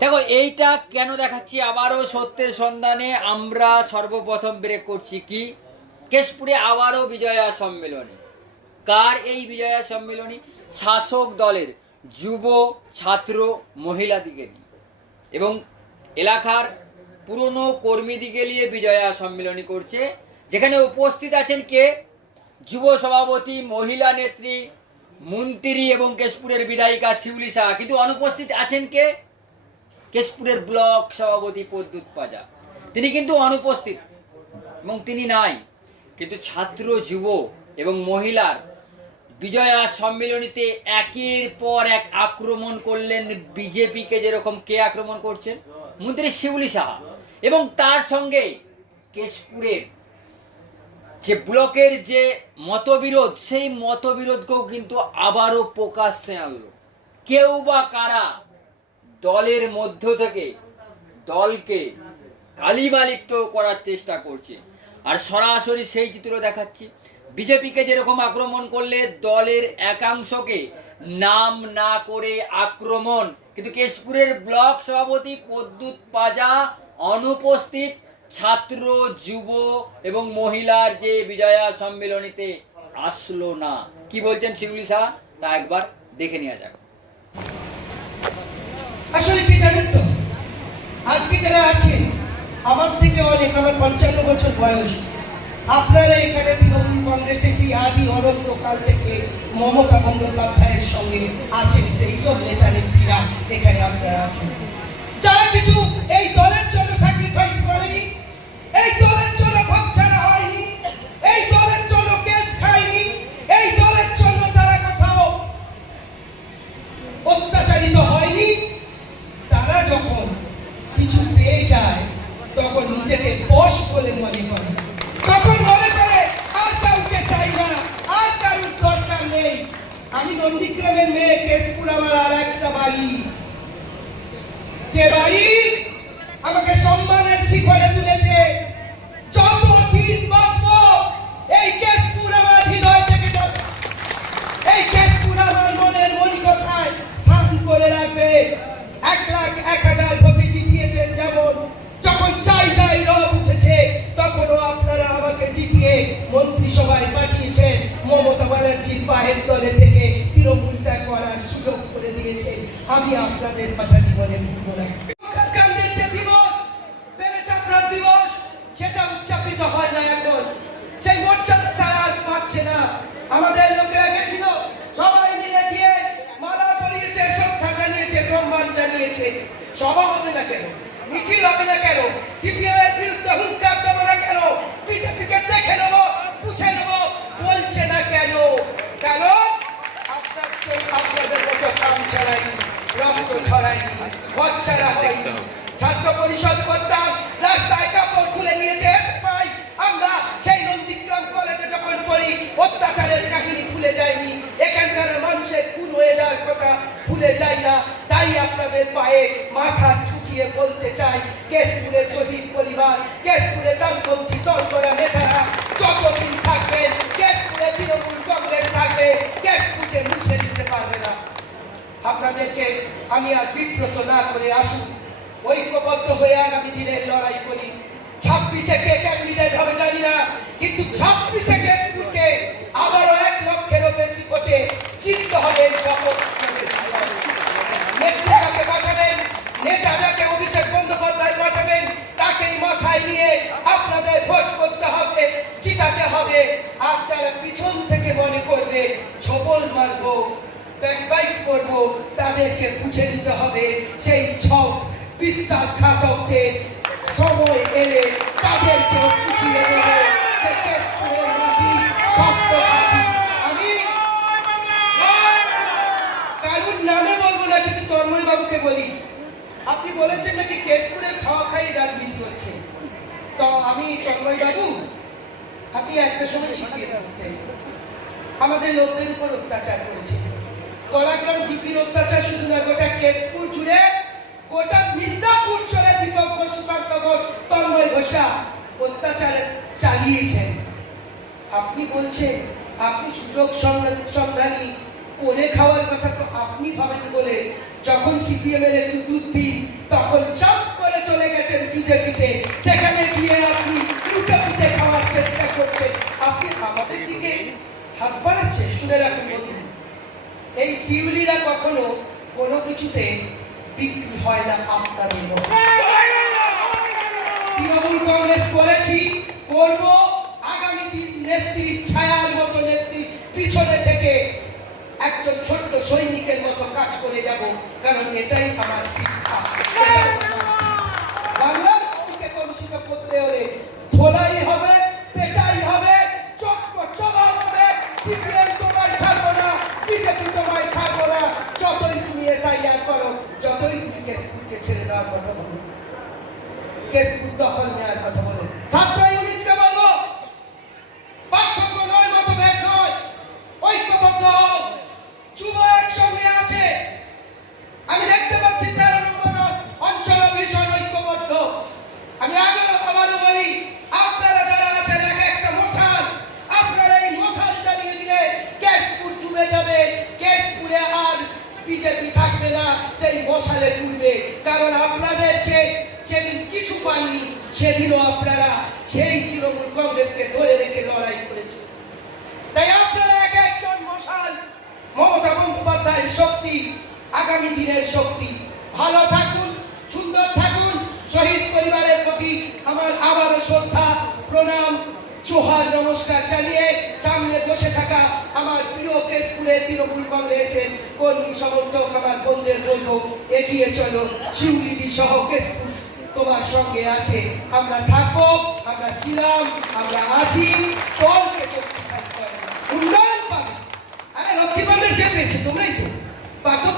দেখো, এইটা কেন দেখাচ্ছি? আবারও সত্যের সন্ধানে আমরা সর্বপ্রথম ব্রেক করছি কি? কেশপুরে আবারও বিজয়া সম্মেলনী। কার এই বিজয়া সম্মেলনী? শাসক দলের যুব, ছাত্র মহিলাদিকে নিয়ে। এবং এলাকার পুরনো কর্মীদিকে নিয়ে বিজয়া সম্মেলনী করছে। যেখানে উপস্থিত আছেন কে? যুব সভাপতি, মহিলা নেত্রী, মন্ত্রী এবং কেশপুরের বিধায়িকা শিউলি শাহ। কিন্তু অনুপস্থিত আছেন কে? কেশপুরের ব্লক সভাপতি পদ্যুৎ পাজা। তিনি কিন্তু অনুপস্থিত, এবং তিনি নাই, কিন্তু ছাত্র, যুব এবং মহিলার বিজয়া সম্মেলনীতে একের পর এক আক্রমণ করলেন বিজেপিকে যেরকম কে আক্রমণ করছেন? মন্ত্রী শিউলি সাহা। এবং তার সঙ্গে কেশপুরের যে ব্লকের যে মতবিরোধ, সেই মতবিরোধকেও কিন্তু আবারও প্রকাশ্যে আনলো। কেউ বা কারা দলের মধ্য থেকে দলকে কালিমালিপ্ত করার চেষ্টা করছে। আর সরাসরি সেই চিত্র দেখাচ্ছি। বিজেপিকে যেরকম আক্রমণ করলে দলের একাংশকে নাম না করে আক্রমণ। কিন্তু কেশপুরের ব্লক সভাপতি পদ্যুৎ পাজা অনুপস্থিত ছাত্র, যুব এবং মহিলার যে বিজয়া সম্মেলনীতে আসলো না। কি বলছেন শিউলি শাহ? তা একবার দেখে নেওয়া যাক। আসলে কি জানেন তো? আজকে যারা আছেন, আমার থেকে অনেক, আমার পঞ্চান্ন বছর বয়স। আপনারা এখানে তৃণমূল কংগ্রেসে সেই আদি অরণ্য কাল থেকে মমতা বন্দ্যোপাধ্যায়ের সঙ্গে আছেন, সেই সব নেতা নেত্রীরা এখানে আপনারা আছেন। নিজেকে পোষ বলে মনে করে। তখন মনে করে, আর কাউকে চাই না, আর কারোর দরকার নেই। আমি নন্দীগ্রামের মেয়ে, কেশপুর আমার আর একটা বাড়ি। যে বাড়ি আমাকে সম্মানের শিখরে তুলেছে মন্ত্রিসভায় পাঠিয়েছেন মমতা ব্যানার্জির পায়ের তলে থেকে তৃণমূলটা করার সুযোগ করে দিয়েছেন। আমি আপনাদের কথা জীবনে ভুলব না। সেটা হয় না এখন। সেই তারা আজ পাচ্ছে না। আমাদের লোকেরা সবাই মিলে গিয়ে মালা জানিয়েছে, সম্মান জানিয়েছে। সভা হবে না কেন? মিছিল হবে না কেন সিপিএম এর বিরুদ্ধে হুঙ্কার দেবো না কেন বিজেপিকে দেখে নেব বুঝে নেব বলছে না কেন কারণ আপনার চোখ আপনাদের মতো কাম ছড়ায়নি রক্ত ছড়ায়নি ঘর ছাড়া হয়নি ছাত্র পরিষদ করতাম রাস্তায় কাপড় খুলে নিয়েছে ভাই আমরা সেই নন্দীগ্রাম কলেজে যখন পড়ি, অত্যাচারের কাহিনী ভুলে যায়নি। এখানকার মানুষের খুন হয়ে যাওয়ার কথা ভুলে যায় না। তাই আপনাদের পায়ে মাথা ঠুকিয়ে বলতে চাই কেশপুরের শহীদ পরিবার, কেশপুরে ডানপন্থী দল করা নেতারা যতদিন থাকবেন কেশপুরে তৃণমূল কংগ্রেস থাকবে, কেশপুরকে মুছে দিতে পারবে না। আপনাদেরকে আমি আর বিব্রত না করে আসুন। ঐক্যবদ্ধ হয়ে আগামী দিনের লড়াই করি ছাব্বিশে কে ক্যান্ডিডেট হবে জানি না, কিন্তু ছাব্বিশে কেশপুরকে আবারও এক লক্ষেরও বেশি ভোটে জিততে হবে। নেত্রীটাকে পাঠাবেন, নেতা যাকে অভিষেক বন্দ্যোপাধ্যায় পাঠাবেন, তাকেই মাথায় নিয়ে আপনাদের ভোট করতে হবে, জিতাতে হবে আর যারা পিছন থেকে মনে করবে, ছবল মারবো ব্যাকবাইট করব, তাদেরকে বুঝে নিতে হবে, সেই সব কেশপুরে খাওয়া খাই রাজনীতি হচ্ছে? তো আমি তন্ময় বাবু আপনি একটা সময় শিখিয়ে পড়তেন আমাদের লোকদের উপর অত্যাচার করেছে। কলাগ্রাম জিপির অত্যাচার শুধু না, গোটা কেশপুর জুড়ে গোটা মিদনাপুর চলে দীপক ঘোষ ঘোষ, তন্ময় ঘোষা অত্যাচার চালিয়েছেন। আপনি বলছেন, আপনি সুযোগ সন্ধান- করে খাওয়ার কথা তো আপনি ভাবেন বলে যখন সিপিএম এর দুধ দিন, তখন চাপ করে চলে গেছেন বিজেপিতে সেখানে গিয়ে আপনি লুটে খাওয়ার চেষ্টা করছেন। আপনি আমাদের দিকে হাত বাড়াচ্ছে শুনে রাখুন বন্ধু। এই শিউলিরা কখনো কোনো কিছুতে বিক্রি হয় না আপনাদের তৃণমূল কংগ্রেস করেছি করব। আগামী দিন নেত্রীর ছায়ার মতো নেত্রী পিছনে থেকে একজন ছোট্ট সৈনিকের মতো কাজ করে যাব কারণ এটাই আমার শিক্ষা। এটাই বাংলার কলুষিত করতে হলে ধোলাই দেওয়ার কথা বলুন। কেস দখল নেওয়ার কথা বলো ছাত্র ইউনিটকে বলল পার্থক্য নয় মতভেদ নয় ঐক্যবদ্ধ হও যুব একসঙ্গে আছে আমি দেখতে পাচ্ছি তেরো নম্বর অঞ্চল ভীষণ ঐক্যবদ্ধ আমি আগে আবারও বলি আপনারা যারা আছেন এক একটা মশাল আপনারা এই মশাল চালিয়ে দিলে কেশপুর ডুবে যাবে কেশপুরে আর বিজেপি থাকবে না সেই মশালে ডুববে কারণ আপনাদের যে যেদিন কিছু পাননি সেদিনও আপনারা সেই তৃণমূল কংগ্রেসকে ধরে রেখে লড়াই করেছে। তাই আপনারা এক একজন মশাল, মমতা বন্দ্যোপাধ্যায়ের শক্তি, আগামী দিনের শক্তি। ভালো থাকুন, সুন্দর থাকুন, শহীদ পরিবারের প্রতি আমার আবারও শ্রদ্ধা, প্রণাম চোহার নমস্কার জানিয়ে সামনে বসে থাকা আমার প্রিয় কেশপুরের তৃণমূল কংগ্রেসের কর্মী সমর্থক, আমার বন্ধুদের বলব এগিয়ে চলো, শিউলিদি সহ কেশপুর তোমার সঙ্গে আছে। আমরা থাকব, আমরা ছিলাম, আমরা আছি। দলকে শক্তিশালী করে উন্নয়ন পাবে। আরে লক্ষ্মী কে পেয়েছে তোমরাই তো।